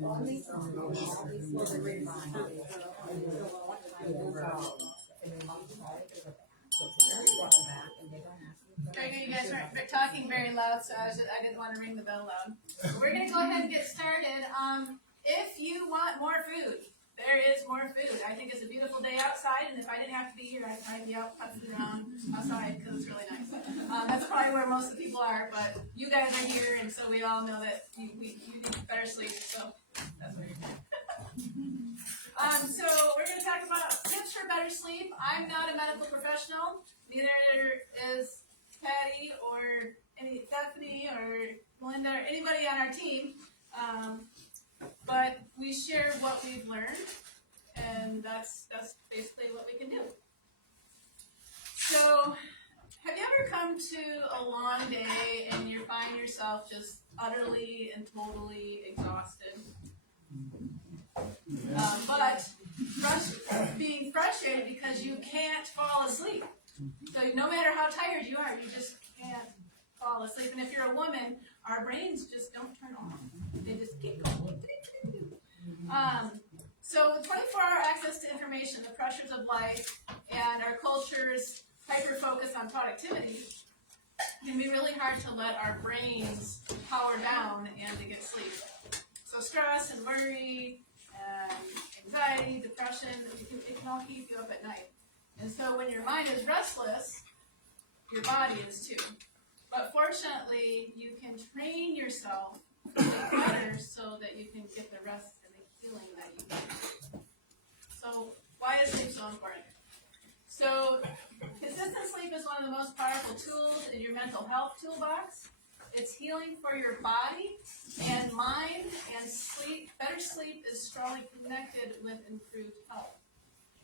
Very good. You guys aren't talking very loud, so I didn't want to ring the bell loud. We're going to go ahead and get started. If you want more food, there is more food. I think it's a beautiful day outside, and if I didn't have to be here, I'd be out putzing around outside because it's really nice. That's probably where most of the people are, but you guys are here, and so we all know that you need better sleep, so that's what you're doing. So we're going to talk about tips for better sleep. I'm not a medical professional. Neither is Patty or Stephanie or Melinda or anybody on our team. But we share what we've learned, and that's basically what we can do. So, have you ever come to a long day and you find yourself just utterly and totally exhausted? But being frustrated because you can't fall asleep. So no matter how tired you are, you just can't fall asleep. And if you're a woman, our brains just don't turn off. They just keep going. So 24-hour access to information, the pressures of life, and our culture's hyper-focus on productivity can be really hard to let our brains power down and to get sleep. So stress and worry and anxiety, depression, it can all keep you up at night. And so when your mind is restless, your body is too. But fortunately, you can train yourself to get better so that you can get the rest and the healing that you need. So why is sleep so important? So consistent sleep is one of the most powerful tools in your mental health toolbox. It's healing for your body and mind, and sleep. Better sleep is strongly connected with improved health.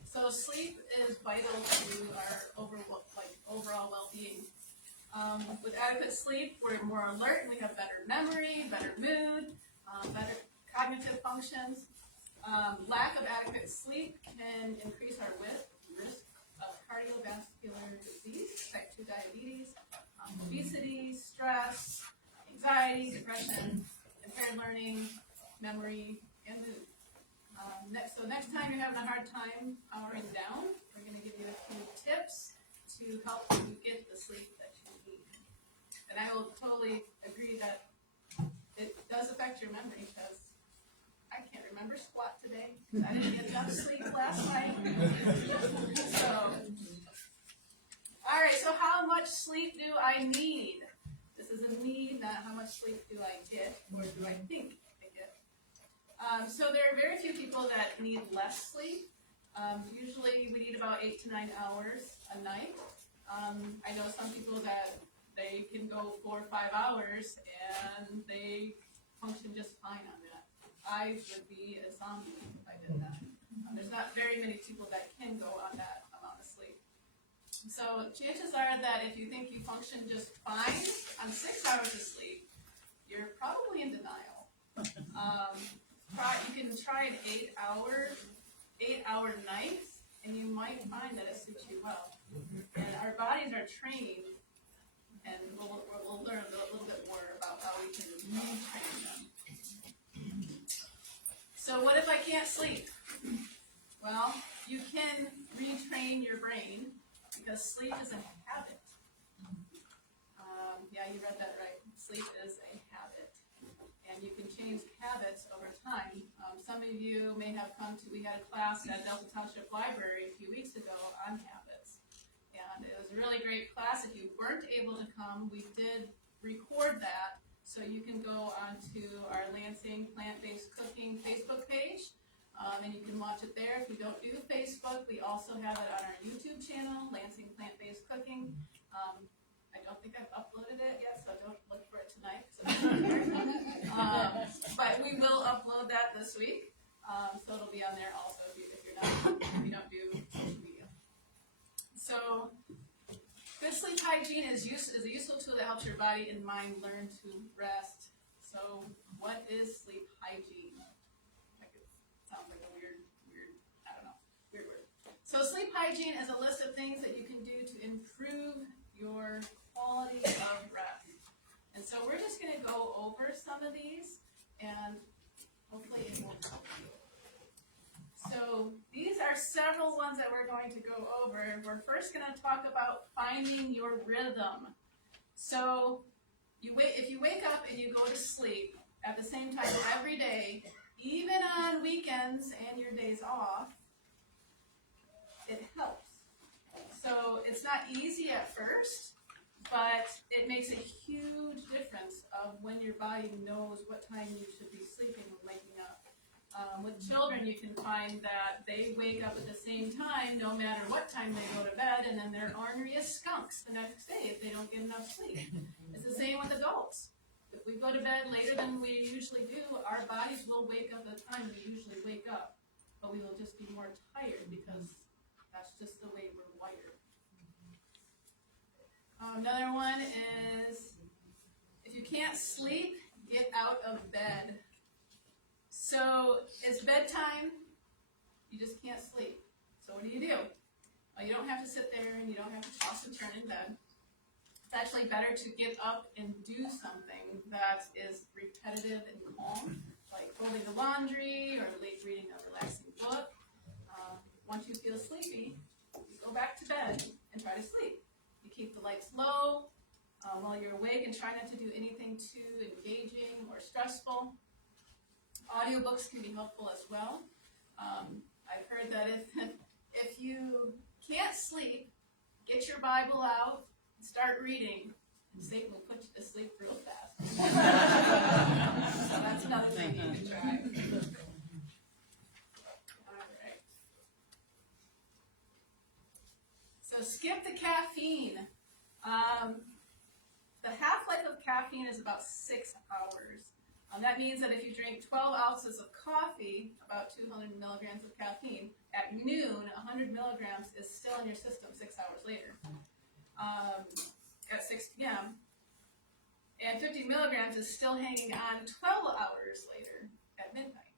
So sleep is vital to our overall well-being. With adequate sleep, we're more alert, and we have better memory, better mood, better cognitive functions. Lack of adequate sleep can increase our risk of cardiovascular disease, type 2 diabetes, obesity, stress, anxiety, depression, impaired learning, memory, and mood. Next time you're having a hard time powering down, we're going to give you a few tips to help you get the sleep that you need. And I will totally agree that it does affect your memory, because I can't remember squat today because I didn't get enough sleep last night. All right, so how much sleep do I need? This is a need, not how much sleep do I get, or do I think I get. So there are very few people that need less sleep. Usually we need about 8 to 9 hours a night. I know some people that they can go 4 or 5 hours and they function just fine on that. I would be a zombie if I did that. There's not very many people that can go on that amount of sleep. So chances are that if you think you function just fine on 6 hours of sleep, you're probably in denial. You can try an 8-hour night, and you might find that it suits you well. And our bodies are trained, and we'll learn a little bit more about how we can retrain them. So what if I can't sleep? Well, you can retrain your brain, because sleep is a habit. Yeah, you read that right. Sleep is a habit. And you can change habits over time. Some of you may have we had a class at Delta Township Library a few weeks ago on habits. And it was a really great class. If you weren't able to come, we did record that. So you can go onto our Lansing Plant-Based Cooking Facebook page, and you can watch it there. If you don't do Facebook, we also have it on our YouTube channel, Lansing Plant-Based Cooking. I don't think I've uploaded it yet, so don't look for it tonight. But we will upload that this week, so it'll be on there also if you don't do social media. So good sleep hygiene is a useful tool that helps your body and mind learn to rest. So what is sleep hygiene? Sounds like a weird word. So sleep hygiene is a list of things that you can do to improve your quality of rest. And so we're just going to go over some of these and hopefully several ones that we're going to go over. We're first going to talk about finding your rhythm. So if you wake up and you go to sleep at the same time every day, even on weekends and your days off, it helps. So it's not easy at first, but it makes a huge difference of when your body knows what time you should be sleeping and waking up. With children, you can find that they wake up at the same time no matter what time they go to bed, and then they're ornery as skunks the next day if they don't get enough sleep. It's the same with adults. If we go to bed later than we usually do, our bodies will wake up at the time we usually wake up, but we will just be more tired because that's just the way we're wired. Another one is, if you can't sleep, get out of bed. So it's bedtime, you just can't sleep. So what do? Well, you don't have to sit there and you don't have to toss and turn in bed. It's actually better to get up and do something that is repetitive and calm, like folding the laundry or reading a relaxing book. Once you feel sleepy, you go back to bed and try to sleep. You keep the lights low while you're awake and try not to do anything too engaging or stressful. Audiobooks can be helpful as well. I've heard that if you can't sleep, get your Bible out and start reading, and Satan will put you to sleep real fast. So that's another thing you can try. All right. So skip the caffeine. The half-life of caffeine is about 6 hours. That means that if you drink 12 ounces of coffee, about 200 milligrams of caffeine, at noon, 100 milligrams is still in your system 6 hours later, at 6 p.m. And 50 milligrams is still hanging on 12 hours later at midnight.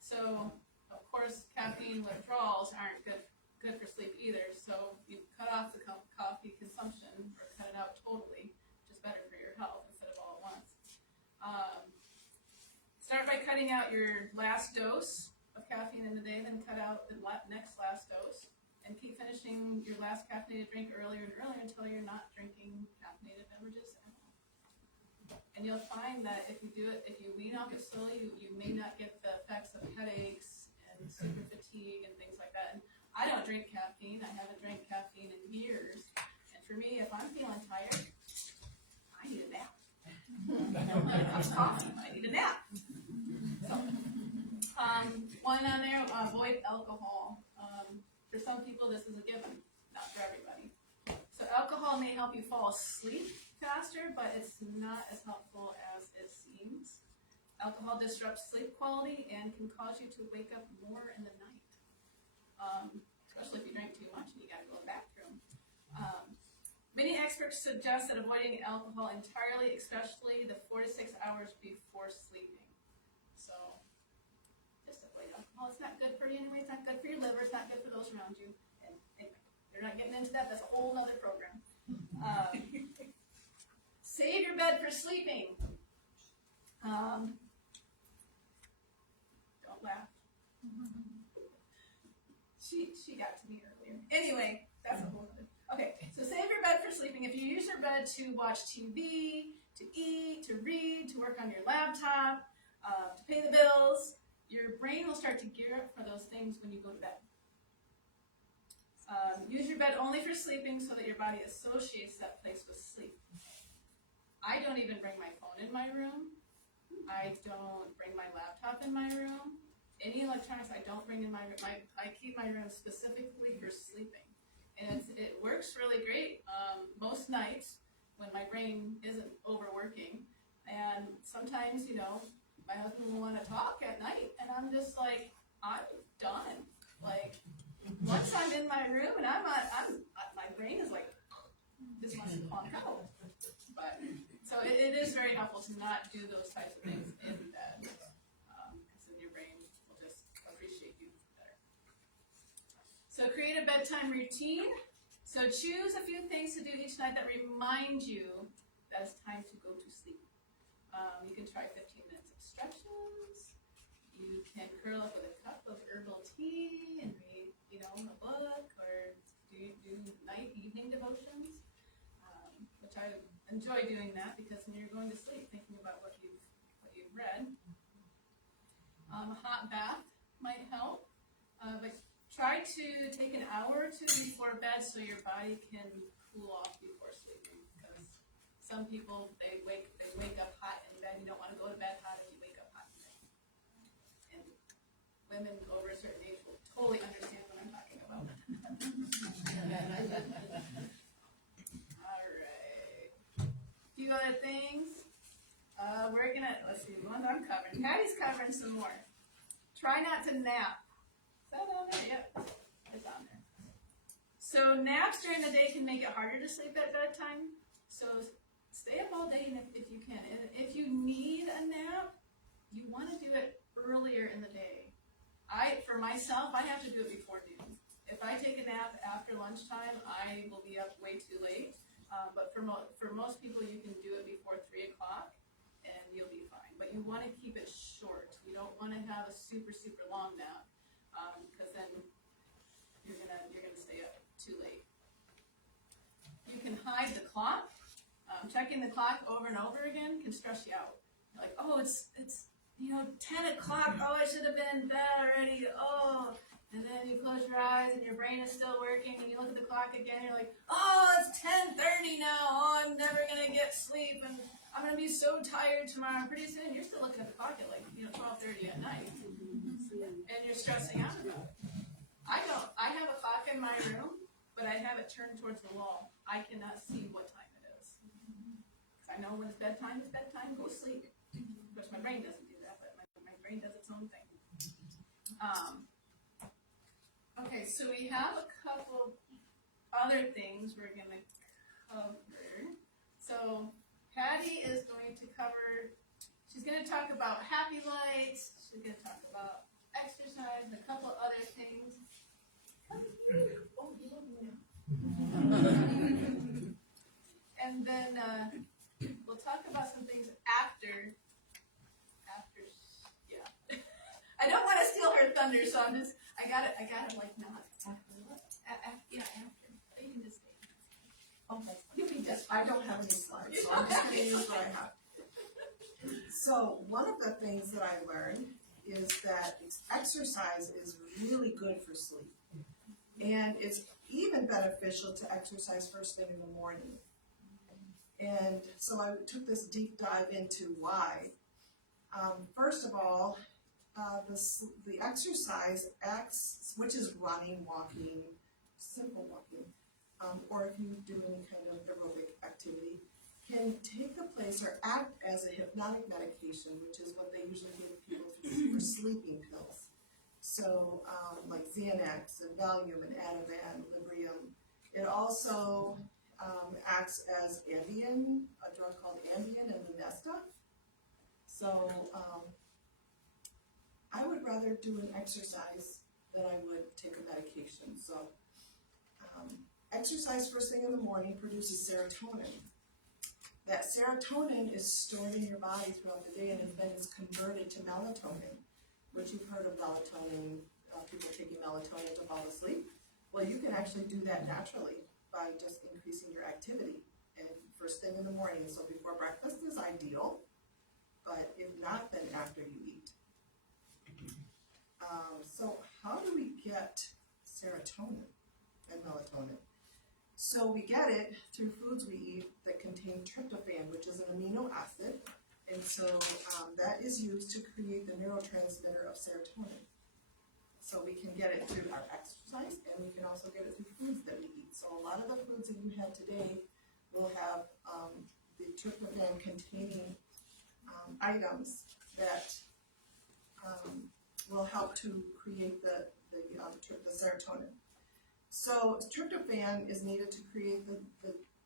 So, of course, caffeine withdrawals aren't good for sleep either. So you cut off the coffee consumption or cut it out totally, which is better for your health instead of all at once. Start by cutting out your last dose of caffeine in the day, then cut out the next last dose, and keep finishing your last caffeinated drink earlier and earlier until you're not drinking caffeinated beverages at all. And you'll find that if you wean off it slowly, you may not get the effects of headaches and super fatigue and things like that. And I don't drink caffeine. I haven't drank caffeine in years. And for me, if I'm feeling tired, I need a nap. I don't want a cup of coffee, I need a nap. So, one on there, avoid alcohol. For some people, this is a given, not for everybody. So alcohol may help you fall asleep faster, but it's not as helpful as it seems. Alcohol disrupts sleep quality and can cause you to wake up more in the night, especially if you drink too much and you got to go to the bathroom. Many experts suggest that avoiding alcohol entirely, especially the 4 to 6 hours before sleeping. So, just avoid alcohol. It's not good for you anyway. It's not good for your liver. It's not good for those around you. And anyway, you're not getting into that. That's a whole other program. Save your bed for sleeping. Don't laugh. She got to me earlier. Anyway, that's a whole other. Okay, so save your bed for sleeping. If you use your bed to watch TV, to eat, to read, to work on your laptop, to pay the bills, your brain will start to gear up for those things when you go to bed. Use your bed only for sleeping so that your body associates that place with sleep. I don't even bring my phone in my room. I don't bring my laptop in my room. Any electronics I don't bring in my room. I keep my room specifically for sleeping. And it works really great most nights when my brain isn't overworking. And sometimes, my husband will want to talk at night, and I'm just like, I'm done. Like, once I'm in my room and my brain is like, just wants to clunk out. But so it is very helpful to not do those types of things in bed, because then your brain will just appreciate you better. So create a bedtime routine. So choose a few things to do each night that remind you that it's time to go to sleep. You can try 15 minutes of stretches. You can curl up with a cup of herbal tea. enjoy doing that because then you're going to sleep thinking about what you've read. A hot bath might help, but try to take an hour or two before bed so your body can cool off before sleeping. Because some people they wake up hot in bed. You don't want to go to bed hot if you wake up hot in bed. And women over a certain age will totally understand what I'm talking about. All right. Few other things. We're gonna let's see. The ones I'm covering. Patty's covering some more. Try not to nap. Is that on there? Yep, it's on there. So naps during the day can make it harder to sleep at bedtime. So stay up all day if you can. And if you need a nap, you want to do it earlier in the day. For myself, I have to do it before noon. If I take a nap after lunchtime, I will be up way too late. But for most people, you can do it before 3 o'clock, and you'll be fine. But you want to keep it short. You don't want to have a super long nap, because then you're gonna stay up too late. You can hide the clock. Checking the clock over and over again can stress you out. You're like, oh, it's 10 o'clock. Oh, I should have been in bed already. Oh. And then you close your eyes and your brain is still working and you look at the clock again, you're like, oh, it's 10:30 now, oh, I'm never gonna get sleep and I'm gonna be so tired tomorrow. Pretty soon you're still looking at the clock at 12:30 at night. And you're stressing out about it. I have a clock in my room, but I have it turned towards the wall. I cannot see what time it is. I know when it's bedtime, go sleep. Of course my brain doesn't do that, but my brain does its own thing. Okay, so we have a couple other things we're going to cover. So Patty is going to cover, she's going to talk about happy lights, she's going to talk about exercise, and a couple other things. And then we'll talk about some things after, yeah. I don't want to steal her thunder, so I got it like not. After what? Yeah, after. You can just stay. Okay. You can just, I don't have any slides, so I'm just going to use what I have. So one of the things that I learned is that exercise is really good for sleep. And it's even beneficial to exercise first thing in the morning. And so I took this deep dive into why. First of all, the exercise acts, which is running, walking, simple walking, or if you do any kind of aerobic activity, can take the place or act as a hypnotic medication, which is what they usually give people for sleeping pills. So like Xanax and Valium and Ativan, Librium. It also acts as Ambien, a drug called Ambien and Lunesta. So I would rather do an exercise than I would take a medication. So exercise first thing in the morning produces serotonin. That serotonin is stored in your body throughout the day and then is converted to melatonin, which you've heard of melatonin, people taking melatonin to fall asleep. Well, you can actually do that naturally by just increasing your activity and first thing in the morning. So before breakfast is ideal, but if not, then after you eat. So how do we get serotonin and melatonin? So we get it through foods we eat that contain tryptophan, which is an amino acid, and so that is used to create the neurotransmitter of serotonin. So we can get it through our exercise, and we can also get it through foods that we eat. So a lot of the foods that you have today will have the tryptophan containing items that will help to create the serotonin. So tryptophan is needed to create the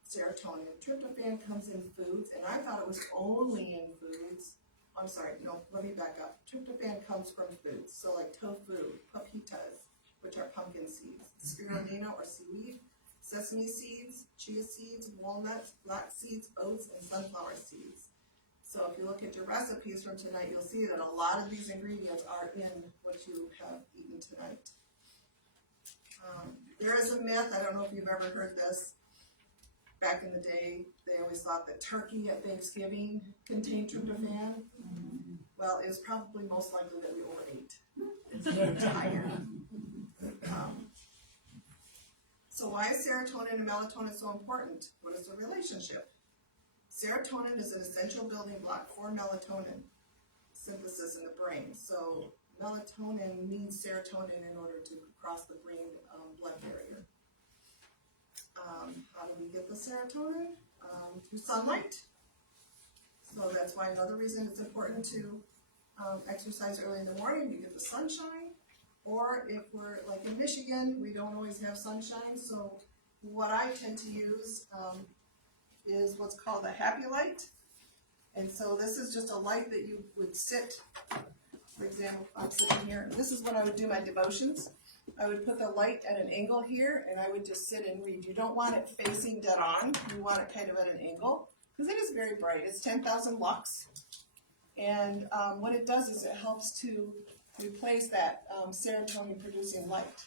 serotonin. Tryptophan comes in foods, and I thought it was only in foods. I'm sorry, no, let me back up. Tryptophan comes from foods, so like tofu, pepitas, which are pumpkin seeds, spirulina or seaweed, sesame seeds, chia seeds, walnuts, flax seeds, oats, and sunflower seeds. So if you look at your recipes from tonight, you'll see that a lot of these ingredients are in what you have eaten tonight. There is a myth, I don't know if you've ever heard this, back in the day, they always thought that turkey at Thanksgiving contained tryptophan. Well, it was probably most likely that we overate. It's tired. So why is serotonin and melatonin so important? What is the relationship? Serotonin is an essential building block for melatonin synthesis in the brain. So melatonin needs serotonin in order to cross the brain-blood barrier. How do we get the serotonin? Through sunlight. So that's why another reason it's important to exercise early in the morning. You get the sunshine. Or if we're like in Michigan, we don't always have sunshine. So what I tend to use is what's called a happy light. And so this is just a light that you would sit, for example, I'm sitting here. This is when I would do my devotions. I would put the light at an angle here, and I would just sit and read. You don't want it facing dead on. You want it kind of at an angle, because it is very bright. It's 10,000 lux. And what it does is it helps to replace that serotonin-producing light.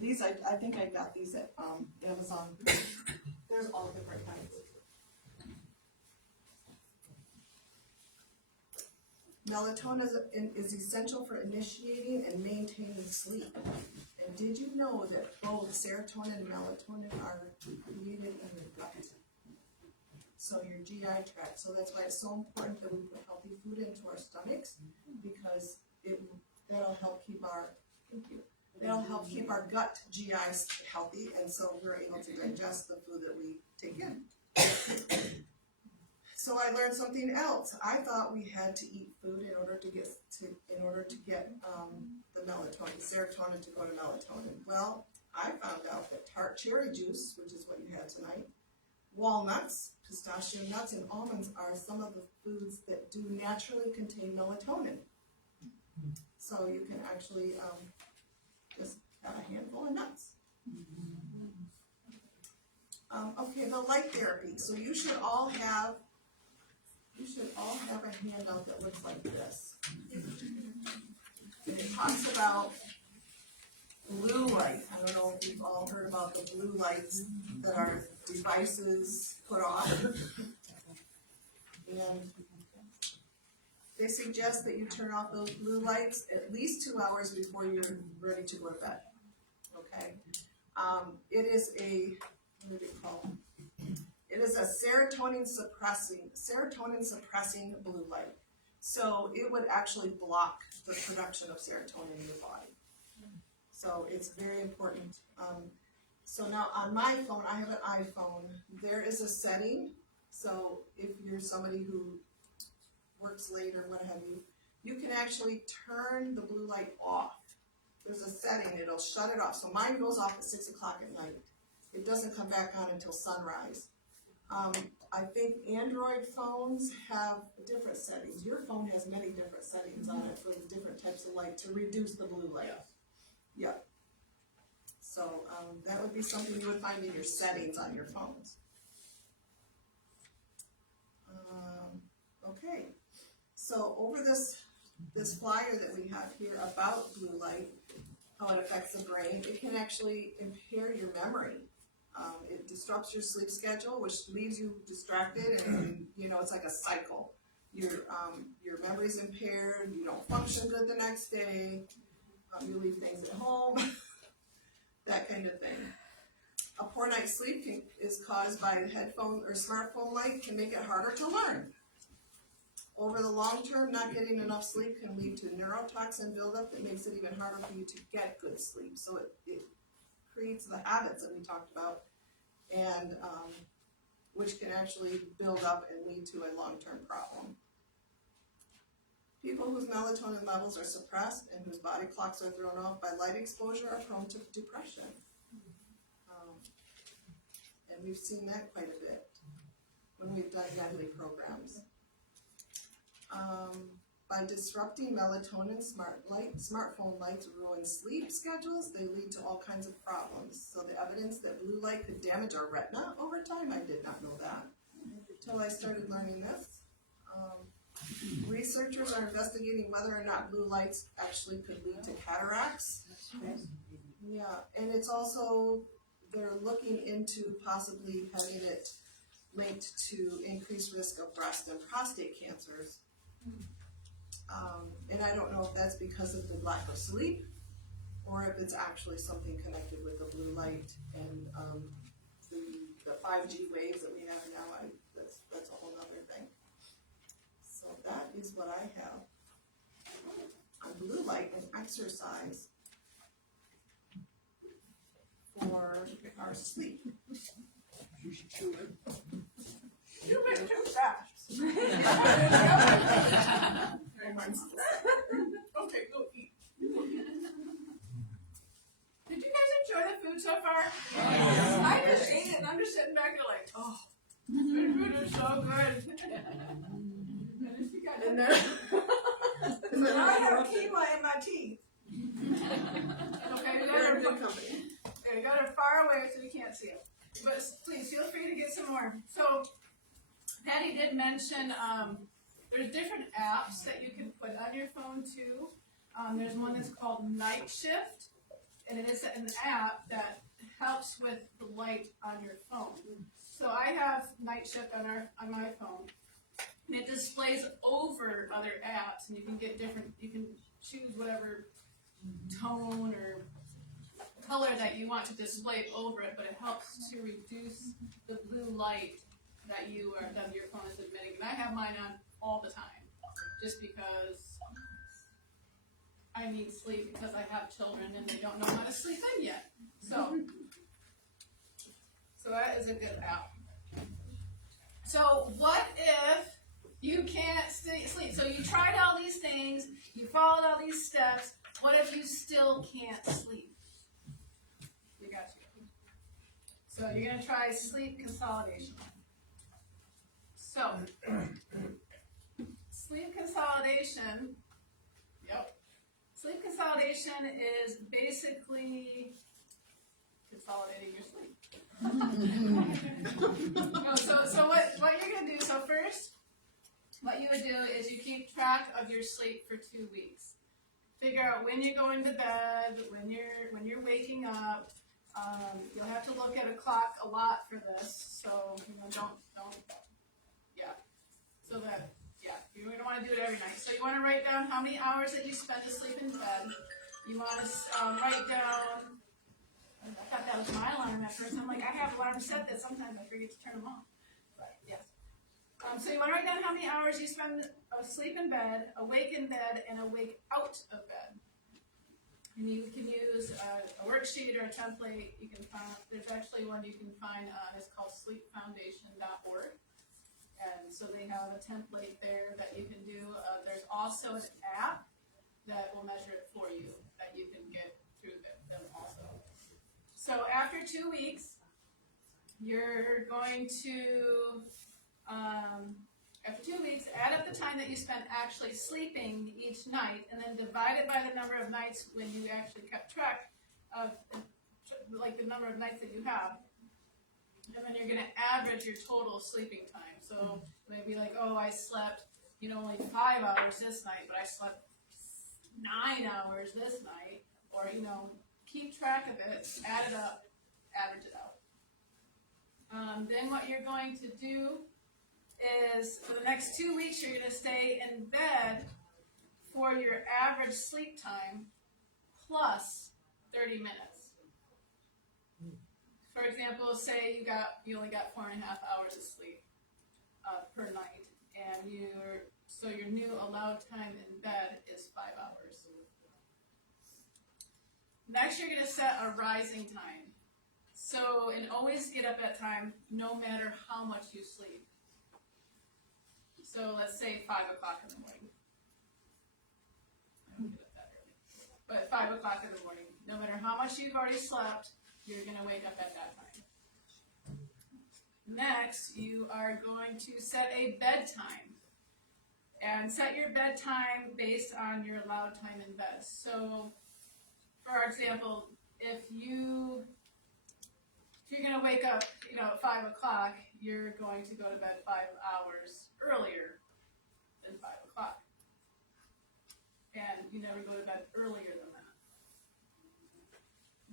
These, I think I got these at Amazon. There's all different kinds. Melatonin is essential for initiating and maintaining sleep. And did you know that both serotonin and melatonin are created in your gut? So your GI tract. So that's why it's so important that we put healthy food into our stomachs, because that'll help keep our gut GIs healthy, and so we're able to digest the food that we take in. So I learned something else. I thought we had to eat food in order to get the melatonin, serotonin to go to melatonin. Well, I found out that tart cherry juice, which is what you had tonight, walnuts, pistachio nuts, and almonds are some of the foods that do naturally contain melatonin. So you can actually just have a handful of nuts. Okay, the light therapy. So you should all have a handout that looks like this. And it talks about blue light. I don't know if you've all heard about the blue lights that our devices put off. And they suggest that you turn off those blue lights at least 2 hours before you're ready to go to bed. Okay? It is a, what do you call it? It is a serotonin suppressing blue light. So it would actually block the production of serotonin in your body. So it's very important. So now on my phone, I have an iPhone. There is a setting. So if you're somebody who works late or what have you, you can actually turn the blue light off. There's a setting, it'll shut it off. So mine goes off at 6 o'clock at night. It doesn't come back on until sunrise. I think Android phones have different settings. Your phone has many different settings on it for the different types of light to reduce the blue light. Yep. So that would be something you would find in your settings on your phones. Okay. So over this flyer that we have here about blue light, how it affects the brain, it can actually impair your memory. It disrupts your sleep schedule, which leaves you distracted, and it's like a cycle. Your memory's impaired, you don't function good the next day, you leave things at home, that kind of thing. A poor night's sleep is caused by headphone or smartphone light, can make it harder to learn. Over the long term, not getting enough sleep can lead to neurotoxin buildup that makes it even harder for you to get good sleep. So it creates the habits that we talked about, and which can actually build up and lead to a long-term problem. People whose melatonin levels are suppressed and whose body clocks are thrown off by light exposure are prone to depression. And we've seen that quite a bit when we've done nightly programs. By disrupting melatonin, smartphone lights ruin sleep schedules. They lead to all kinds of problems. So the evidence that blue light could damage our retina over time, I did not know that until I started learning this. Researchers are investigating whether or not blue lights actually could lead to cataracts. Yeah, and it's also they're looking into possibly having it linked to increased risk of breast and prostate cancers. And I don't know if that's because of the lack of sleep, or if it's actually something connected with the blue light and the 5G waves that we have now. That's a whole other thing. So that is what I have on blue light and exercise for our sleep. You went too fast. Okay, go eat. Did you guys enjoy the food so far? Yeah. I just ate it and I'm just sitting back there like, oh, the food is so good. And then I have quinoa in my teeth. Okay, we We're in got good company. her far away so you can't see it. But please feel free to get some more. So Patty did mention there's different apps that you can put on your phone too. There's one that's called Night Shift, and it is an app that helps with the light on your phone. So I have Night Shift on my phone, and it displays over other apps, and you can get different. You can choose whatever tone or color that you want to display over it, but it helps to reduce the blue light that your phone is emitting. And I have mine on all the time, just because I need sleep because I have children and they don't know how to sleep in yet. So that is a good app. So what if you can't sleep? So you tried all these things, you followed all these steps. What if you still can't sleep? We got you. So you're gonna try sleep consolidation. So sleep consolidation. Yep. Sleep consolidation is basically consolidating your sleep. So what you're gonna do? So first, what you would do is you keep track of your sleep for 2 weeks. Figure out when you're going to bed, when you're waking up. You'll have to look at a clock a lot for this. So don't. So that. You don't want to do it every night. So you want to write down how many hours that you spend asleep in bed. You want to write down. I thought that was my alarm at first. I'm like, I have alarms set that sometimes I forget to turn them off. But yes. So you want to write down how many hours you spend asleep in bed, awake in bed, and awake out of bed. And you can use a worksheet or a template. You can find. There's actually one you can find. It's called sleepfoundation.org. And so they have a template there that you can do. There's also an app that will measure it for you that you can get through them also. So after 2 weeks, you're going to, after 2 weeks, add up the time that you spent actually sleeping each night, and then divide it by the number of nights when you actually kept track of, like, the number of nights that you have. And then you're going to average your total sleeping time. So maybe like, oh, I slept, only 5 hours this night, but I slept 9 hours this night. Or, keep track of it, add it up, average it out. Then what you're going to do is, for the next 2 weeks, you're going to stay in bed for your average sleep time plus 30 minutes. For example, say you only got 4.5 hours of sleep per night, and your new allowed time in bed is 5 hours. Next, you're going to set a rising time. So, and always get up at time, no matter how much you sleep. So let's say 5 o'clock in the morning. I don't get up that early. But 5 o'clock in the morning, no matter how much you've already slept, you're going to wake up at that time. Next, you are going to set a bedtime. And set your bedtime based on your allowed time in bed. So, for example, if you're going to wake up, at 5 o'clock, you're going to go to bed 5 hours earlier than 5 o'clock. And you never go to bed earlier than that.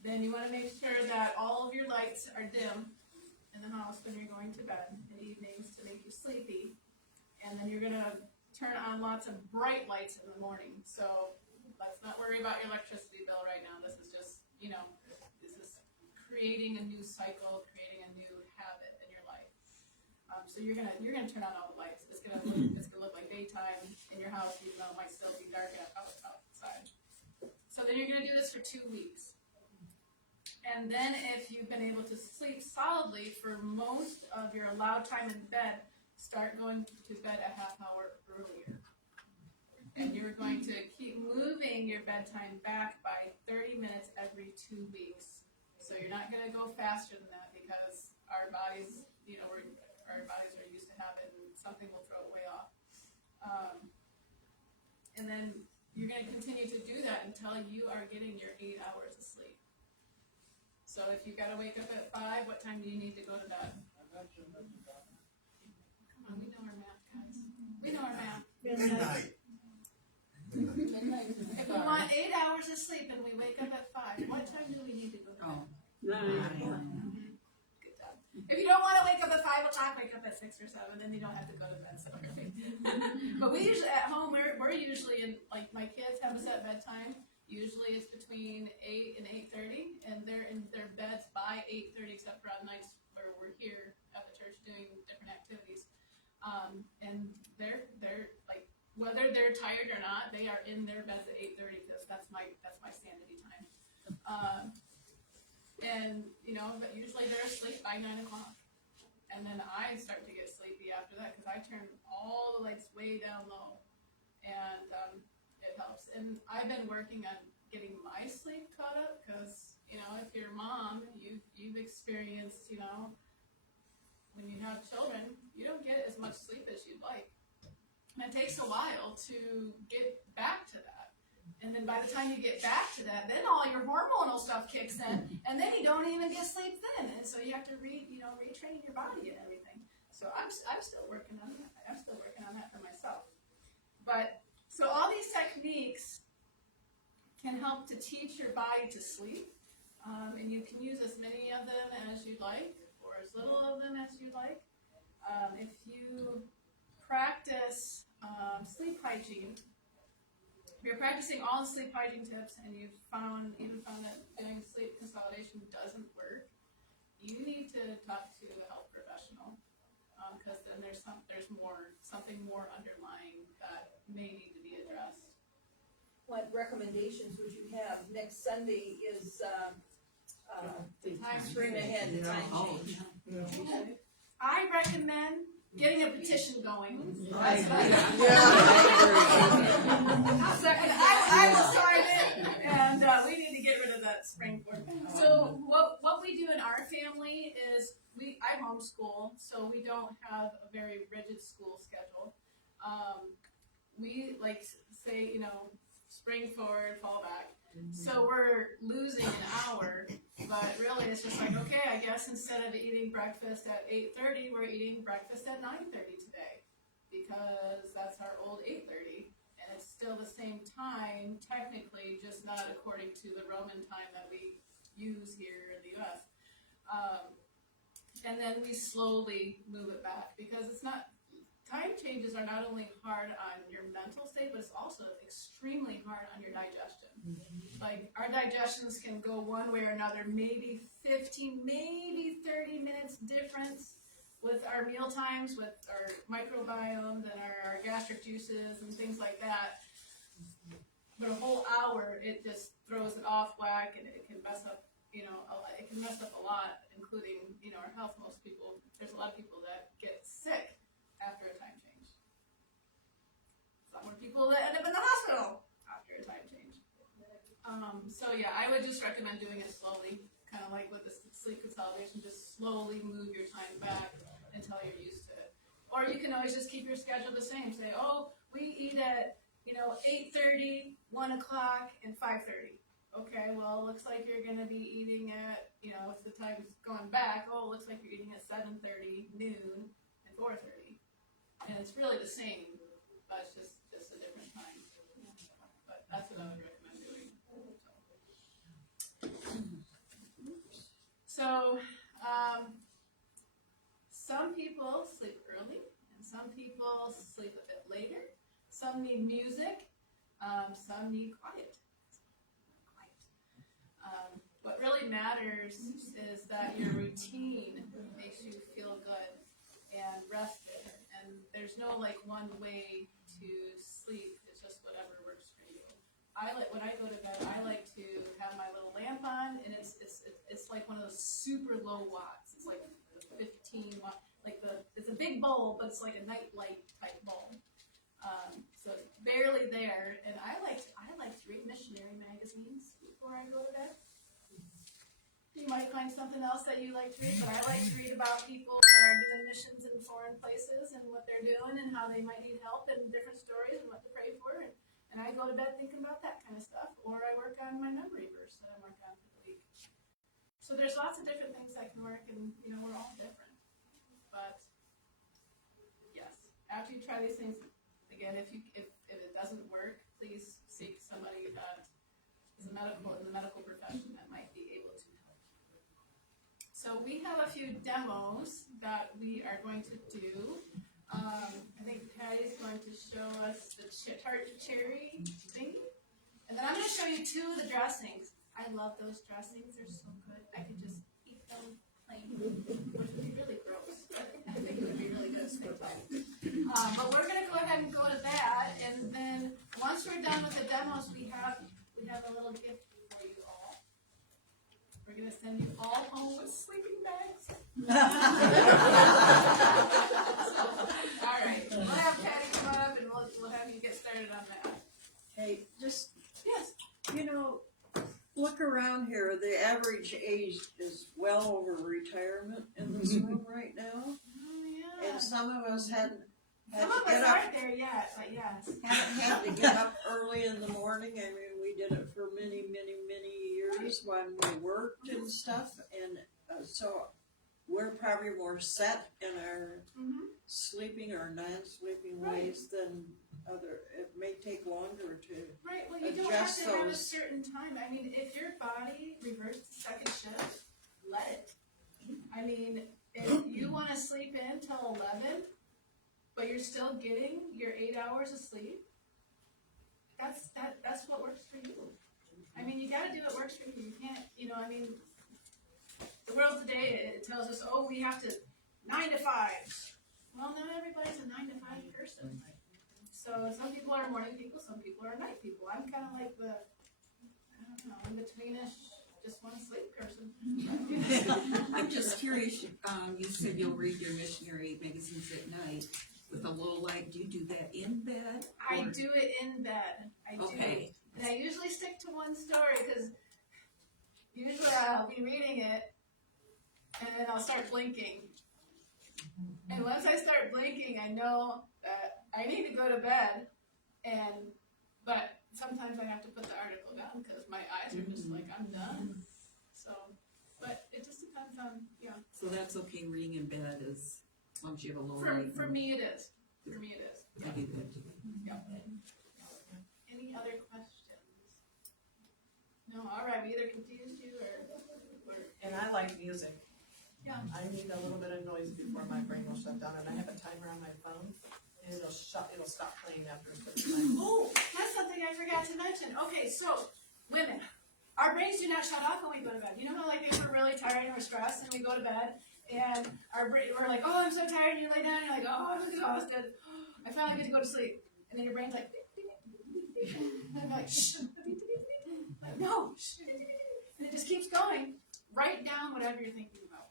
Then you wanna make sure that all of your lights are dim in the house when you're going to bed in the evenings to make you sleepy. And then you're gonna turn on lots of bright lights in the morning. So let's not worry about your electricity bill right now. This is just, this is creating a new cycle, creating a new habit in your life. So you're gonna turn on all the lights. It's gonna look like daytime in your house, even though it might still be dark outside. So then you're gonna do this for 2 weeks. And then if you've been able to sleep solidly for most of your allowed time in bed, start going to bed a half hour earlier. And you're going to keep moving your bedtime back by 30 minutes every 2 weeks. So you're not gonna go faster than that because our bodies, our bodies are used to habit and something will throw it way off. And then you're gonna continue to do that until you are getting your 8 hours of sleep. So if you gotta wake up at 5, what time do you need to go to bed? Come on, we know our math, guys. We know our math. Midnight. If we want 8 hours of sleep and we wake up at 5, what time do we need to go to bed? 9. Good job. If you don't wanna wake up at 5 o'clock, wake up at 6 or 7, then you don't have to go to bed so early. But we usually, at home, we're usually in, like, my kids have a set bedtime. Usually it's between 8 and 8:30, and they're in their beds by 8:30, except for on nights where we're here at the church doing different activities. And they're like, whether they're tired or not, they are in their beds at 8:30 because that's my sanity time. But usually they're asleep by 9 o'clock, and then I start to get sleepy after that because I turn all the lights way down low, and it helps. And I've been working on getting my sleep caught up because, if you're a mom, you've experienced, when you have children, you don't get as much sleep as you'd like. And it takes a while to get back to that. And then by the time you get back to that, then all your hormonal stuff kicks in, and then you don't even get sleep then. And so you have to retrain your body and everything. So I'm still working on that. I'm still working on that for myself. But so all these techniques can help to teach your body to sleep, and you can use as many of them as you'd like, or as little of them as you'd like. If you practice sleep hygiene, if you're practicing all the sleep hygiene tips and you've found that doing sleep consolidation doesn't work, you need to talk to a health professional, because then there's something more underlying that may need to be addressed. What recommendations would you have? Next Sunday is, spring ahead, the time change. I recommend getting a petition going. I will sign it, and we need to get rid of that spring board. So what we do in our family is I homeschool, so we don't have a very rigid school schedule. We like say, spring forward, fall back. So we're losing an hour, but really it's just like, okay, I guess instead of eating breakfast at 8:30, we're eating breakfast at 9:30 today, because that's our old 8:30, and it's still the same time, technically, just not according to the Roman time that we use here in the US. And then we slowly move it back, because time changes are not only hard on your mental state, but it's also extremely hard on your digestion. Like, our digestions can go one way or another, maybe 15, maybe 30 minutes difference with our meal times, with our microbiome and our gastric juices and things like that. But a whole hour, it just throws it off whack, and it can mess up, it can mess up a lot, including, our health. There's a lot of people that get sick after a time change. Some more people that end up in the hospital after a time change. So yeah, I would just recommend doing it slowly, kind of like with the sleep consolidation. Just slowly move your time back until you're used to it. Or you can always just keep your schedule the same. Say, we eat at 8:30, 1 o'clock, and 5:30. Okay, well, it looks like you're going to be eating at, if the time's going back, it looks like you're eating at 7:30, noon, and 4:30. And it's really the same, but it's just a different time. But that's what I would recommend doing. some need music, some need quiet. What really matters is that your routine makes you feel good and rested, and there's no like one way to sleep. It's just whatever works for you. When I go to bed, I like to have my little lamp on, and it's like one of those super low watts. It's like 15 watt, it's a big bulb, but it's like a night light type bulb. So it's barely there, and I like to read missionary magazines before I go to bed. You might find something else that you like to read, but I like to read about people that are doing missions in foreign places and what they're doing and how they might need help and different stories and what to pray for. And I go to bed thinking about that kind of stuff, or I work on my memory verse that I work on for the week. So there's lots of different things that can work, and we're all different. But yes, after you try these things, again, if it doesn't work, please seek somebody that is in the medical profession that might be able to help. So we have a few demos that we are going to do. I think Patty's going to show us the tart cherry thing, and then I'm going to show you two of the dressings. I love those dressings; they're so good. I could just eat them plain, which would be really gross. But I think it would be really good. But we're going to go ahead and go to that, and then once we're done with the demos, we have a little gift for you all. We're going to send you all home with sleeping bags. All right, we'll have Patty come up, and we'll have you get started on that. Hey, just, Yes. Look around here, the average age is well over retirement in this room right now. Oh, yeah. And some of us hadn't had Some to of us get up, aren't there yet, but yes. haven't had to get up early in the morning. I mean, we did it for many, many, many years when we worked and stuff. And so we're probably more set in our sleeping or non-sleeping ways than other. It may take longer to. Right, well, you don't have adjust to have a those. certain time. I mean, if your body reverts to second shift, let it. I mean, if you want to sleep in till 11, but you're still getting your 8 hours of sleep, that's what works for you. I mean, you got to do what works for you. You can't, I mean, the world today, it tells us, oh, we have to 9 to 5. Well, not everybody's a 9 to 5 person. So some people are morning people, some people are night people. I'm kind of like the, I don't know, in-betweenish, just want to sleep person. I'm just curious, you said you'll read your missionary magazines at night with a low light. Do you do that in bed? I do it in bed. I do. Okay. And I usually stick to one story because usually I'll be reading it and then I'll start blinking. And once I start blinking, I know that I need to go to bed. But sometimes I have to put the article down because my eyes are just like, I'm done. So, but it just depends on, So that's okay, reading in bed as long as you have a low light. For me it is. For me it is. I do that too. Yep. Any other questions? No, all right, we either confused you or And I like music. Yeah. I need a little bit of noise before my brain will shut down, and I have a timer on my phone, and it'll stop playing after a certain time. oh, that's something I forgot to mention. Okay, so women, our brains do not shut off when we go to bed. You know how like if we're really tired and we're stressed and we go to bed and we're like, oh, I'm so tired, and you lay down and you're like, oh, look at all this good. I finally get to go to sleep. And then your brain's like, and I'm like, shh. Like, no, shh. And it just keeps going. Write down whatever you're thinking about.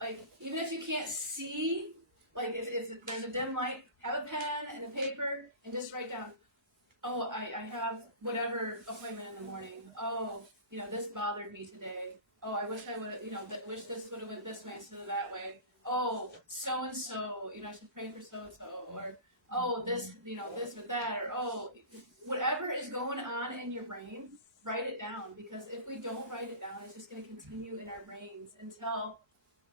Like, even if you can't see, like if there's a dim light, have a pen and a paper and just write down, oh, I have whatever appointment in the morning. Oh, this bothered me today. Oh, I wish I would have, wish this would have went this way instead of that way. Oh, so-and-so, I should pray for so-and-so. Or, oh, this or that. Or, oh, whatever is going on in your brain, write it down. Because if we don't write it down, it's just going to continue in our brains until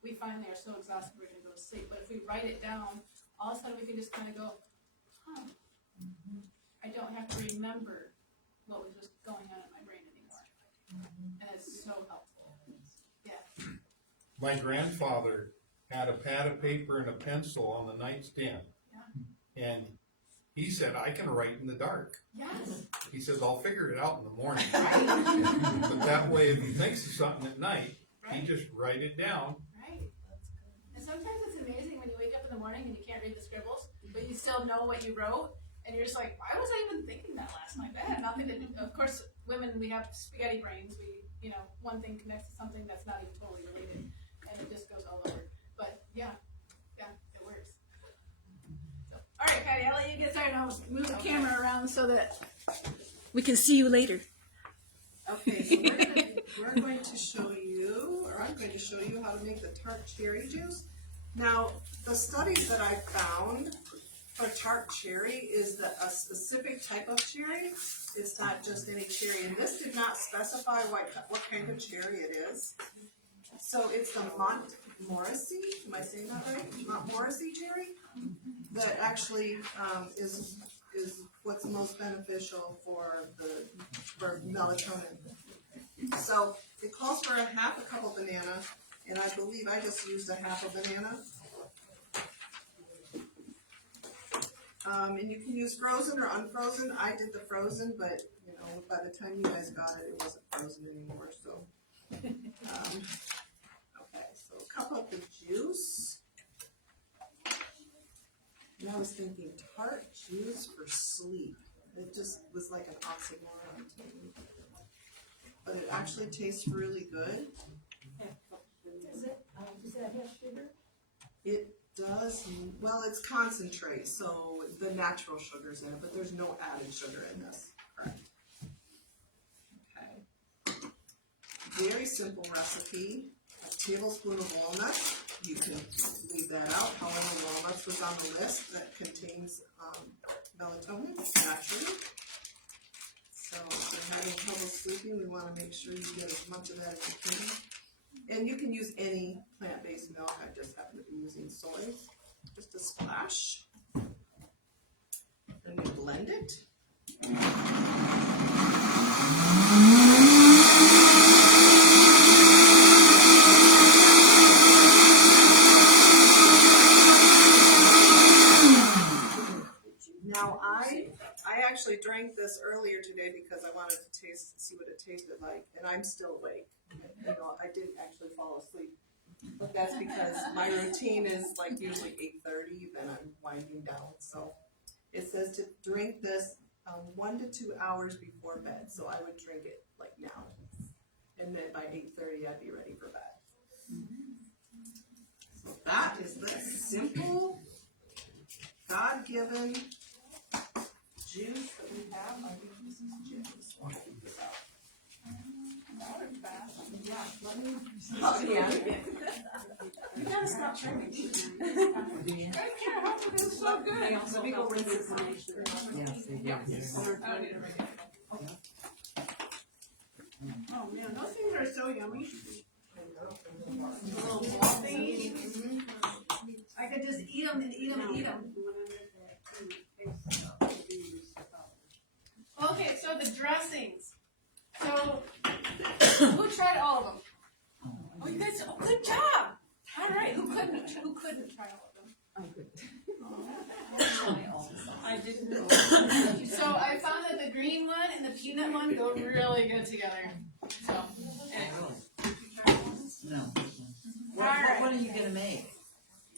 we finally are so exhausted we're going to go to sleep. But if we write it down, all of a sudden we can just kind of go, huh, I don't have to remember what was just going on in my brain anymore. And it's so helpful. Yeah. My grandfather had a pad of paper and a pencil on the nightstand. And He said, I can write in the dark. Yes, He says, I'll figure it out in the morning. But that way, if he thinks of something at night, he right, just write it down. right. And sometimes it's amazing when you wake up in the morning and you can't read the scribbles, but you still know what you wrote, and you're just like, why was I even thinking that last night? That had nothing to do. Of course, women, we have spaghetti brains. One thing connects to something that's not even totally related, and it just goes all over. But yeah, it works. So, all right, Patty, I'll let you get started. I'll move the camera around so that we can see you later. Okay, so we're going to show you, or I'm going to show you how to make the tart cherry juice. Now, the studies that I found for tart cherry is that a specific type of cherry. It's not just any cherry, and this did not specify what kind of cherry it is. So it's the Montmorency, am I saying that right? Montmorency cherry that actually is what's most beneficial for melatonin. So it calls for half a cup of banana, and I believe I just used a half a banana. And you can use frozen or unfrozen. I did the frozen, but by the time you guys got it, it wasn't frozen anymore. So, okay, so a cup of the juice. And I was thinking tart juice for sleep. It just was like an oxymoron to me. But it actually tastes really good. Does it have sugar? It does, well, it's concentrate, so the natural sugar's in it, but there's no added sugar in this. Correct. Okay. Very simple recipe. A tablespoon of walnuts. You can leave that out. However, walnuts was on the list that contains melatonin naturally. So if you're having trouble sleeping, we want to make sure you get as much of that as you can. And you can use any plant-based milk. I just happen to be using soy. Just a splash. Then you blend it. Now I actually drank this earlier today because I wanted to see what it tasted like, and I'm still awake. I didn't actually fall asleep, but that's because my routine is like usually 8:30, then I'm winding down. So it says to drink this 1 to 2 hours before bed. So I would drink it like now, and then by 8:30 I'd be ready for bed. So that is the simple, God-given juice that we have. I think this is juice. Let me keep this out. Yeah, let me. Oh, yeah. You gotta stop trying to cheat. I care how to do so good. Let me go rinse this one. Yes, they do. Oh man, those things are so yummy. Little ball things. I could just eat them and eat them and eat them. Okay, so the dressings. So, who tried all of them? Oh, you guys, good job. All right, who couldn't try all of them? I didn't know. So I found that the green one and the peanut one go really good together. So, anyway. No. All right. What are you gonna make?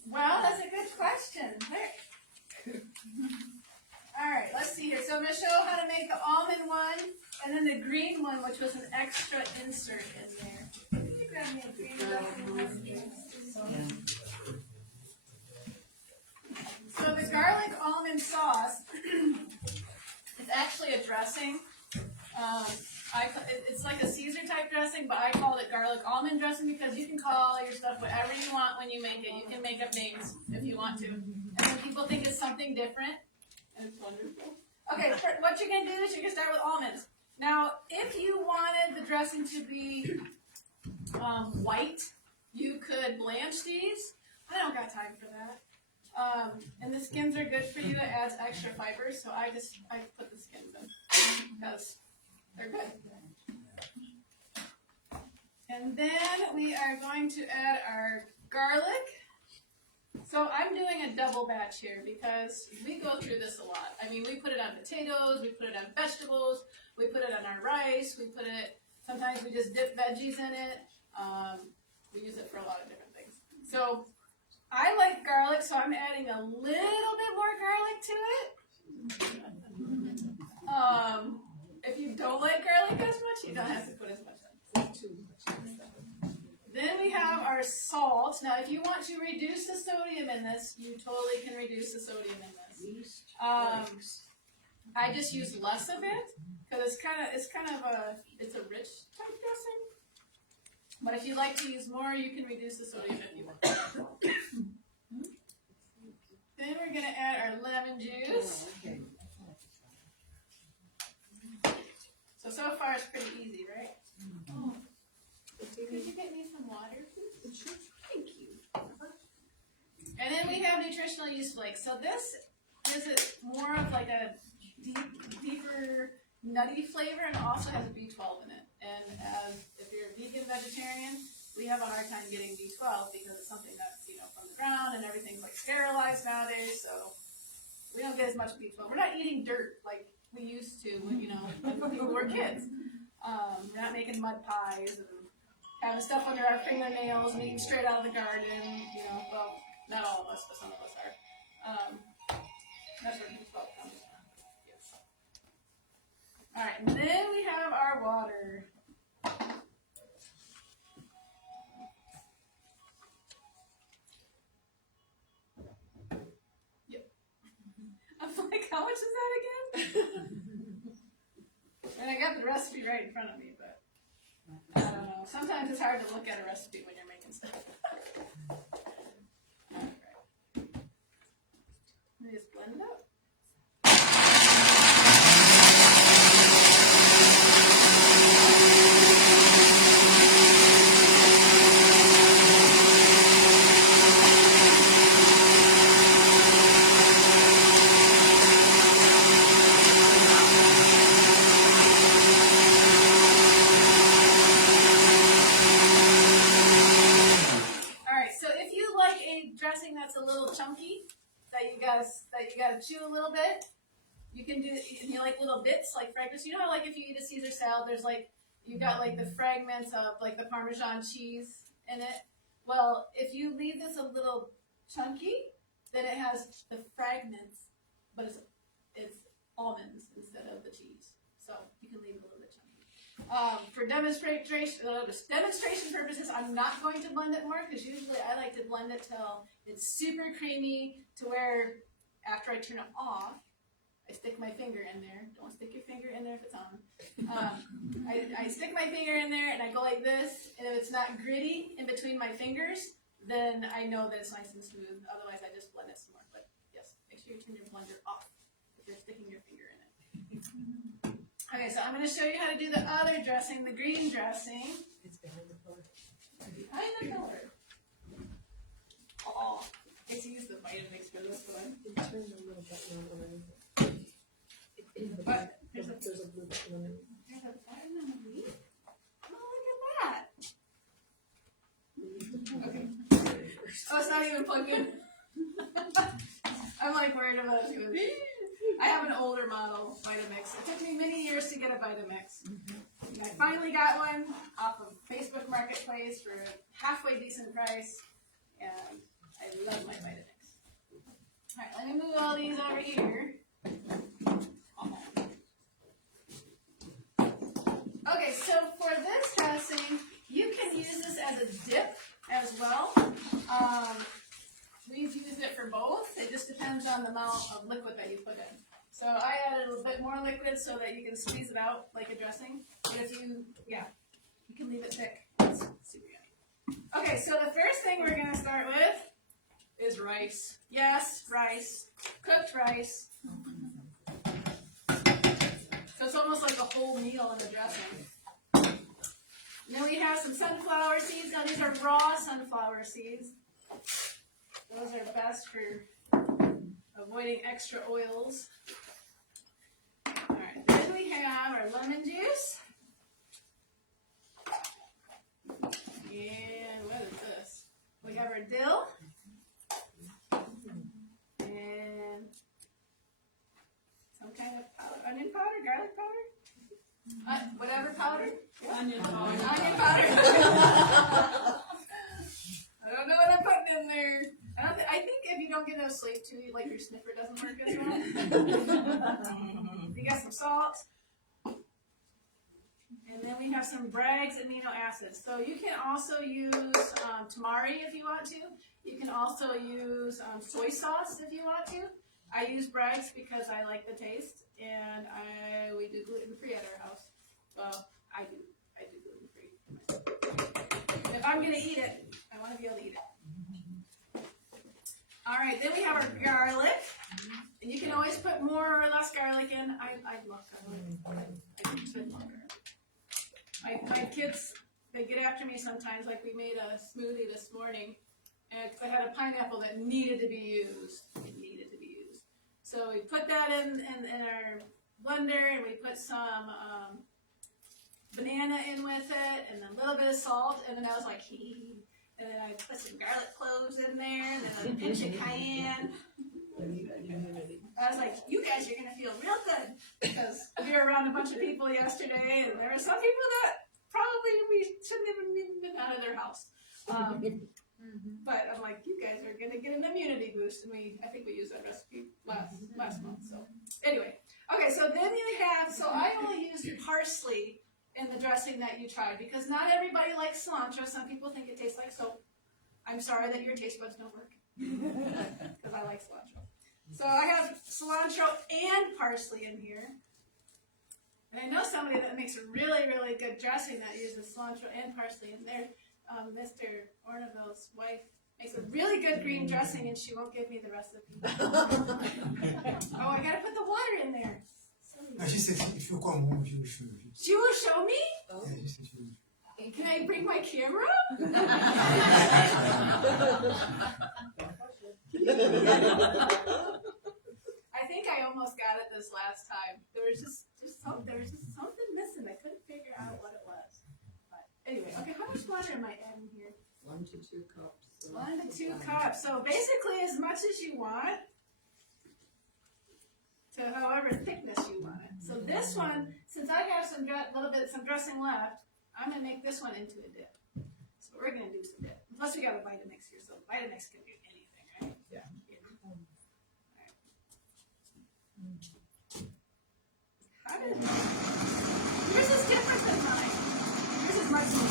Well, that's a good question. Hey. All right, let's see here. So I'm going to show how to make the almond one, and then the green one, which was an extra insert in there. Can you grab me a green one? So the garlic almond sauce, it's actually a dressing. It's like a Caesar type dressing, but I called it garlic almond dressing because you can call your stuff whatever you want when you make it. You can make up names if you want to. And then people think it's something different. And it's wonderful. Okay, what you're going to do is you're going to start with almonds. Now, if you wanted the dressing to be white, you could blanch these. I don't got time for that. And the skins are good for you. It adds extra fibers, so I put the skins in because they're good. And then we are going to add our garlic. So I'm doing a double batch here because we go through this a lot. I mean, we put it on potatoes, we put it on vegetables, we put it on our rice, sometimes we just dip veggies in it. We use it for a lot of different things. So I like garlic, so I'm adding a little bit more garlic to it. If you don't like garlic as much, you don't have to put as much in. Then we have our salt. Now, if you want to reduce the sodium in this, you totally can reduce the sodium in this. I just use less of it because it's a rich type dressing. But if you like to use more, you can reduce the sodium if you want. Then we're gonna add our lemon juice. So far it's pretty easy, right? Oh. Could you get me some water, please? Sure. Thank you. And then we have nutritional yeast flakes. So this is more of like a deeper nutty flavor and also has B12 in it. And if you're a vegan vegetarian, we have a hard time getting B12 because it's something that's, from the ground and everything's like sterilized nowadays. So we don't get as much B12. We're not eating dirt like we used to when people were kids. We're not making mud pies and having stuff under our fingernails and eating straight out of the garden, well, not all of us, but some of us are. That's where B12 comes from. Yes. Alright, and then we have our water. Yep. I'm like, how much is that again? And I got the recipe right in front of me, but I don't know. Sometimes it's hard to look at a recipe when you're making stuff. Alright. Let me just blend it up. That's a little chunky that you gotta chew a little bit. You can do, and you like little bits like fragments. You know how like if you eat a Caesar salad, there's like you got like the fragments of like the Parmesan cheese in it. Well, if you leave this a little chunky, then it has the fragments, but it's almonds instead of the cheese. So you can leave it a little bit chunky. For demonstration purposes, I'm not going to blend it more because usually I like to blend it till it's super creamy to where after I turn it off, I stick my finger in there. Don't stick your finger in there if it's on. I stick my finger in there and I go like this, and if it's not gritty in between my fingers, then I know that it's nice and smooth. Otherwise, I just blend it some more. But yes, make sure you turn your blender off if you're sticking your finger in it. Okay, so I'm going to show you how to do the other dressing, the green dressing. It's behind the color. Behind the color. Oh, I get to use the Vitamix for this one. You turn the little button on around. What? There's a blue button on it. There's a button on the wheel? Oh, look at that. Okay. Oh, it's not even plugged in. I'm like worried about it. I have an older model Vitamix. It took me many years to get a Vitamix. And I finally got one off of Facebook Marketplace for a halfway decent price. And I love my Vitamix. Alright, let me move all these over here. Okay, so for this dressing, you can use this as a dip as well. We've used it for both. It just depends on the amount of liquid that you put in. So I added a little bit more liquid so that you can squeeze it out like a dressing. And if you can leave it thick. It's super yummy. Okay, so the first thing we're going to start with is rice. Yes, rice. Cooked rice. So it's almost like a whole meal in a dressing. And then we have some sunflower seeds. Now these are raw sunflower seeds. Those are best for avoiding extra oils. Alright, then we have our lemon juice. And what is this? We have our dill. onion powder, garlic powder, whatever powder. Onion powder. Onion powder. I don't know what I'm putting in there. I think if you don't get enough sleep too, like your sniffer doesn't work as well. You got some salt. And then we have some Bragg's amino acids. So you can also use tamari if you want to. You can also use soy sauce if you want to. I use Bragg's because I like the taste, and we do gluten-free at our house. Well, I do gluten-free. If I'm gonna eat it, I want to be able to eat it. All right, then we have our garlic, and you can always put more or less garlic in. I love garlic. I can spend more garlic. My kids, they get after me sometimes. Like we made a smoothie this morning, and because I had a pineapple that needed to be used. It needed to be used. So we put that in our blender, and we put some banana in with it, and a little bit of salt, and then I was like, hee. And then I put some garlic cloves in there, and then a pinch of cayenne. I was like, you guys are gonna feel real good, because we were around a bunch of people yesterday, and there were some people that probably we shouldn't have even been out of their house. But I'm like, you guys are gonna get an immunity boost, and I think we used that recipe last month. So anyway, okay, so then you have, so I only used parsley in the dressing that you tried, because not everybody likes cilantro. Some people think it tastes like soap. I'm sorry that your taste buds don't work, because I like cilantro. So I have cilantro and parsley in here. And I know somebody that makes a really, really good dressing that uses cilantro and parsley in there. Mr. Orneville's wife makes a really good green dressing, and she won't give me the recipe. Oh, I gotta put the water in there. She said, if you come home, she will show you. She will show me? Yeah, she said she will. Can I bring my camera? I think I almost got it this last time. There was just something missing. I couldn't figure out what it was. But anyway, okay, how much water am I adding here? 1 to 2 cups. 1 to 2 cups. So basically as much as you want, to however thickness you want it. So this one, since I have some dressing left, I'm gonna make this one into a dip. So we're gonna do some dip. Plus we got a Vitamix here, so Vitamix can do anything, right? Yeah. How did yours is different than mine. Yours is much more.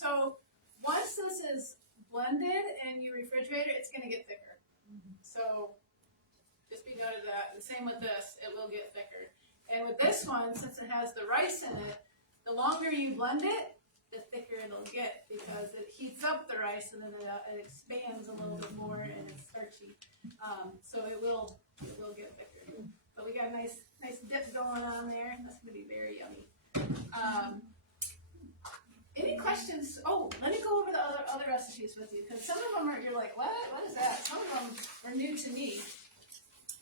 So once this is blended and you refrigerate it, it's gonna get thicker. So just be noted that. The same with this, it will get thicker. And with this one, since it has the rice in it, the longer you blend it, the thicker it'll get because it heats up the rice and then it expands a little bit more and it's starchy. So it will get thicker. But we got a nice dip going on there. That's gonna be very yummy. Any questions? Oh, let me go over the other recipes with you because some of them you're like, what? What is that? Some of them are new to me,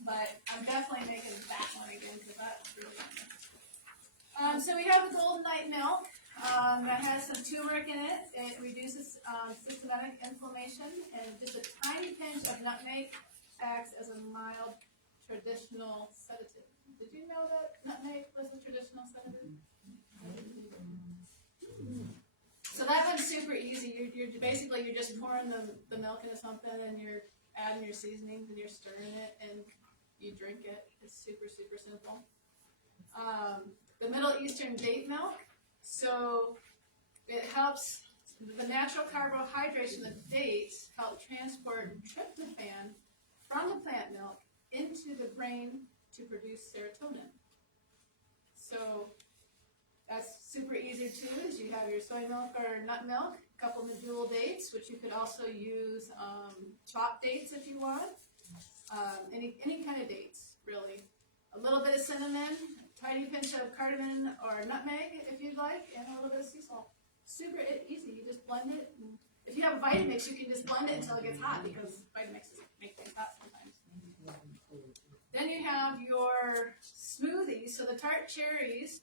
but I'm definitely making that one again because that's really yummy. So we have the Golden Knight milk that has some turmeric in it. It reduces systemic inflammation, and just a tiny pinch of nutmeg acts as a mild traditional sedative. Did you know that nutmeg was a traditional sedative? So that one's super easy. You're basically just pouring the milk into something and you're adding your seasonings and you're stirring it and you drink it. It's super, super simple. The Middle Eastern date milk. So it helps The natural carbohydrates in the dates help transport tryptophan from the plant milk into the brain to produce serotonin. So that's super easy too, is you have your soy milk or nut milk, a couple medjool dates, which you could also use chopped dates if you want. Any kind of dates, really. A little bit of cinnamon, a tiny pinch of cardamom or nutmeg if you'd like, and a little bit of sea salt. Super easy, you just blend it. And if you have a Vitamix, you can just blend it until it gets hot, because Vitamixes make things hot sometimes. Then you have your smoothies. So the tart cherries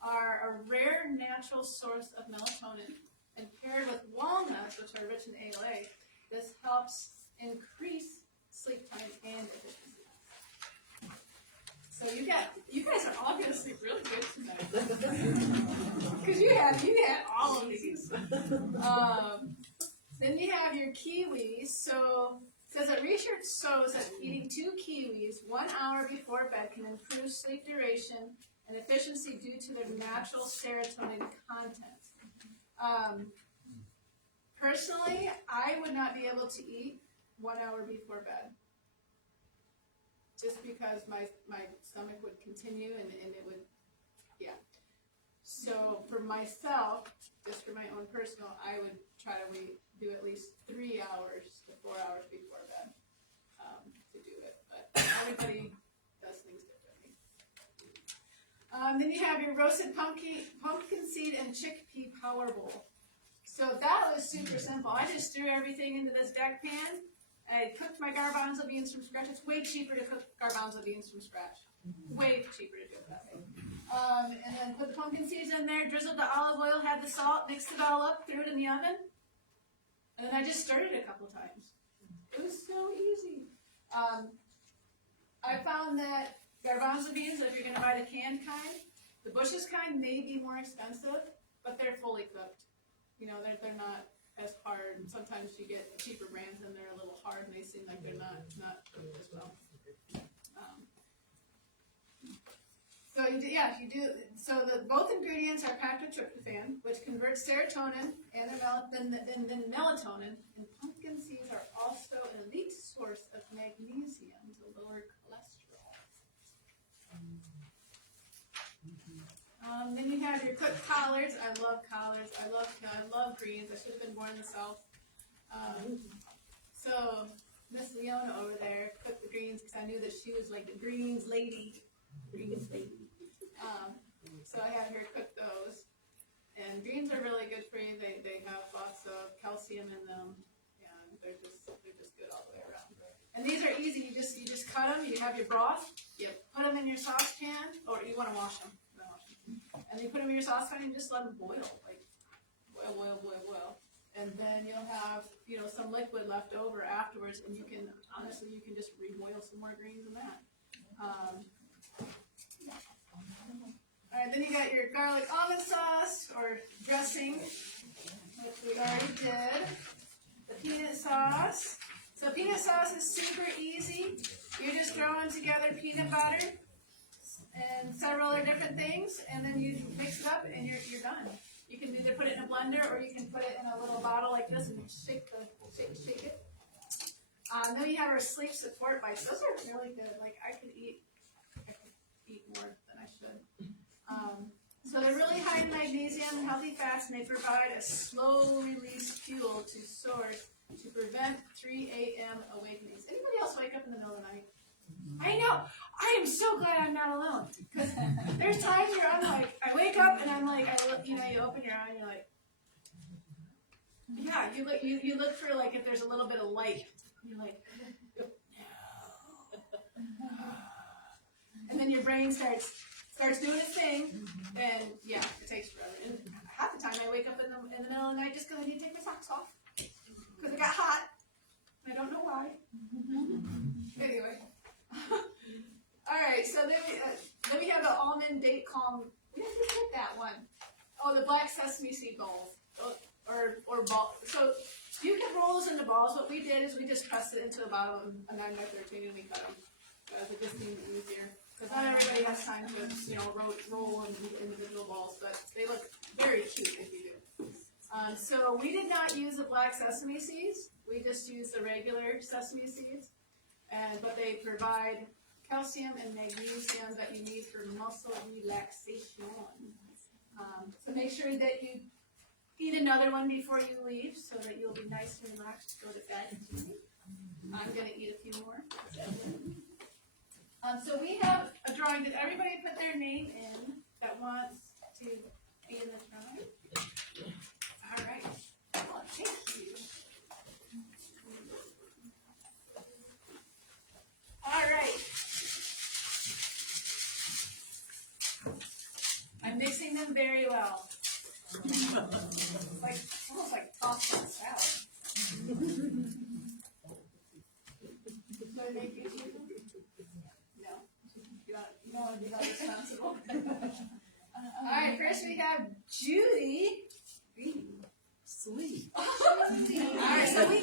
are a rare natural source of melatonin, and paired with walnuts, which are rich in ALA, this helps increase sleep time and efficiency. So you guys are all gonna sleep really good tonight. Cause you had all of these. Then you have your kiwis. So it says that research shows that eating 2 kiwis 1 hour before bed can improve sleep duration and efficiency due to their natural serotonin content. Personally, I would not be able to eat 1 hour before bed. Just because my stomach would continue and it would, yeah. So for myself, just for my own personal, I would try to do at least 3 hours to 4 hours before bed to do it. But everybody does things differently. Then you have your roasted pumpkin seed and chickpea power bowl. So that was super simple. I just threw everything into this deck pan. I cooked my garbanzo beans from scratch. It's way cheaper to cook garbanzo beans from scratch. Way cheaper to do it that way. And then put the pumpkin seeds in there, drizzled the olive oil, had the salt, mixed it all up, threw it in the oven. And then I just stirred it a couple times. It was so easy. I found that garbanzo beans, if you're going to buy the canned kind, the Bush's kind may be more expensive, but they're fully cooked. You know, they're not as hard. Sometimes you get cheaper brands and they're a little hard and they seem like they're not cooked as well. So you do. So both ingredients are packed with tryptophan, which converts serotonin and then melatonin. And pumpkin seeds are also an elite source of magnesium to lower cholesterol. Then you have your cooked collards. I love collards. I love greens. I should have been born in the South. So Miss Leona over there cooked the greens because I knew that she was like the greens lady. So I had her cook those. And greens are really good for you. They have lots of calcium in them, and they're just good all the way around. And these are easy. You just cut them. You have your broth. You put them in your saucepan, or you want to wash them. And you put them in your saucepan and just let them boil, like boil. And then you'll have, some liquid left over afterwards, and you can just reboil some more greens in that. Alright, then you got your garlic almond sauce or dressing, which we already did. The peanut sauce. So peanut sauce is super easy. You're just throwing together peanut butter and several other different things, and then you mix it up and you're done. You can either put it in a blender or you can put it in a little bottle like this and shake it. Then you have our sleep support bites. Those are really good. Like I could eat more than I should. So they're really high in magnesium, healthy fats, and they provide a slow release fuel to source to prevent 3 a.m. awakenings. Anybody else wake up in the middle of the night? I know. I am so glad I'm not alone. Because there's times where I'm like, I wake up and I'm like, you open your eye and you're like, yeah, you look for like if there's a little bit of light. You're like, no. And then your brain starts doing its thing, and yeah, it takes forever. And half the time I wake up in the middle of the night just because I need to take my socks off because it got hot. I don't know why. Anyway, all right. So then we have the almond date calm. We didn't get that one. Oh, the black sesame seed balls or ball. So you can roll those into balls. What we did is we just pressed it into the bottom of a 9x13 and we cut them. It just seemed easier. Because not everybody has time to, roll into individual balls, but they look very cute if you do. So we did not use the black sesame seeds, we just used the regular sesame seeds. But they provide calcium and magnesium that you need for muscle relaxation. So make sure that you eat another one before you leave so that you'll be nice and relaxed to go to bed tonight. I'm gonna eat a few more. So we have a drawing. Did everybody put their name in that wants to be in the drawing? All right. Well, thank you. All right. I'm mixing them very well. Like almost like tossing salad. Do I make you do them? No. You're not responsible. Alright, first we have Judy. Sweet. Alright, so we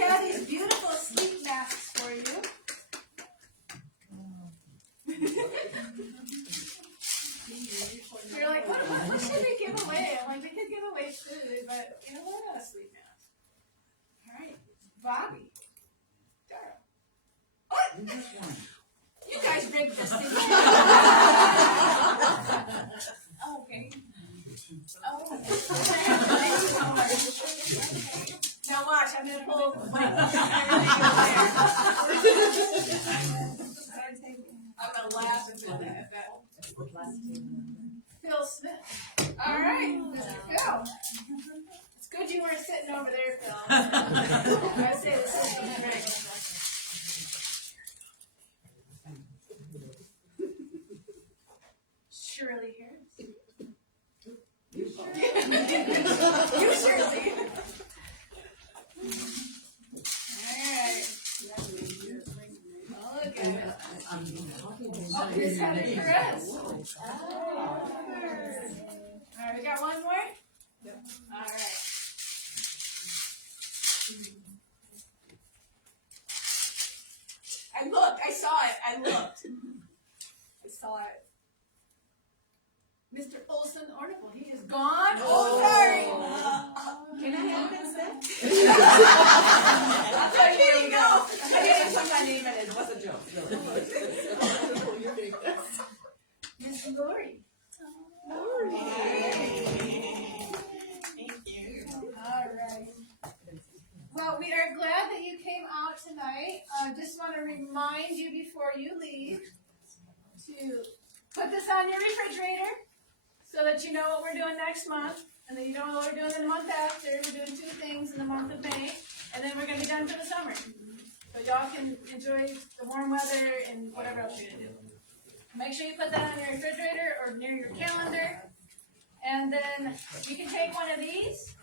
have these beautiful sleep masks for you. You're like, what should we give away? I'm like, we could give away food, but you know, we're not a sleep mask. Alright, Bobby. Dara. Oh! You guys rigged this thing. Okay. Oh. Now watch, I'm gonna pull the mic. I'm gonna laugh at that. Phil Smith. All right, Mr. Phil. It's good you weren't sitting over there, Phil. I say this is great. Shirley Harris. You Shirley. Alright. Oh, look at it. Oh, Chris had it for us. Alright, we got one more? Yep. Alright. I saw it. I saw it. Mr. Olson Ornable, he is gone. Oh, sorry. Can I have it instead? There you go. I didn't put my name in it, it was a joke. Miss Lori. Lori. Thank you. All right. Well, we are glad that you came out tonight. Just want to remind you before you leave to put this on your refrigerator so that you know what we're doing next month, and then you know what we're doing in the month after. We're doing 2 things in the month of May, and then we're going to be done for the summer. So y'all can enjoy the warm weather and whatever else you're going to do. Make sure you put that on your refrigerator or near your calendar, and then you can take one of these,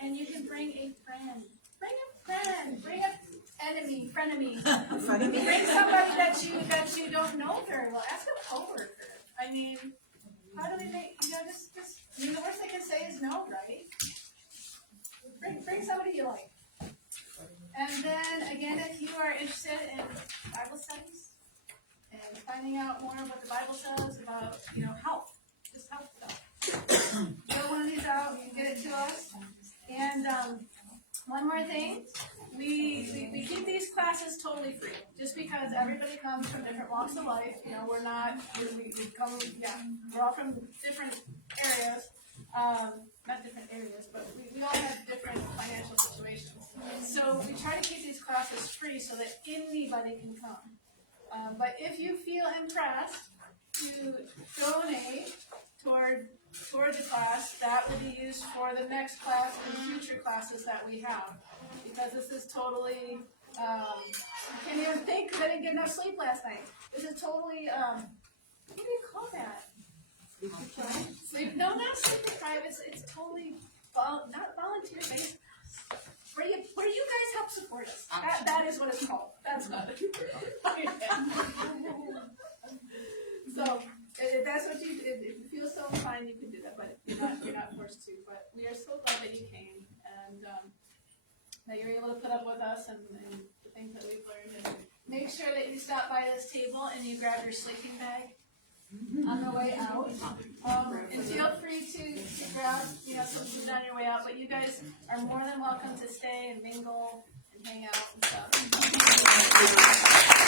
and you can bring a friend. Bring a friend. Bring an enemy, frenemy. Bring somebody that you don't know very well. Ask a coworker. I mean, how do we make, just, I mean, the worst they can say is no, right? Bring somebody you like. And then, again, if you are interested in Bible studies and finding out more of what the Bible says about, health, just health stuff, fill one of these out, you can get it to us. And one more thing, we keep these classes totally free, just because everybody comes from different walks of life. We're not, we're all from different areas, not different areas, but we all have different financial situations. So we try to keep these classes free so that anybody can come. But if you feel impressed to donate toward the class, that will be used for the next class and future classes that we have. Because this is totally, I can't even think because I didn't get enough sleep last night. This is totally, what do you call that? Sleep? No, not sleep deprived. It's totally not volunteer based. Where you guys help support us. That is what it's called. That's what it is. So if that's what if you feel so inclined, you can do that, but you're not forced to. But we are so glad that you came and that you're able to put up with us and the things that we've learned. And make sure that you stop by this table and you grab your sleeping bag on the way out. And feel free to grab some eat on your way out, but you guys are more than welcome to stay and mingle and hang out and stuff.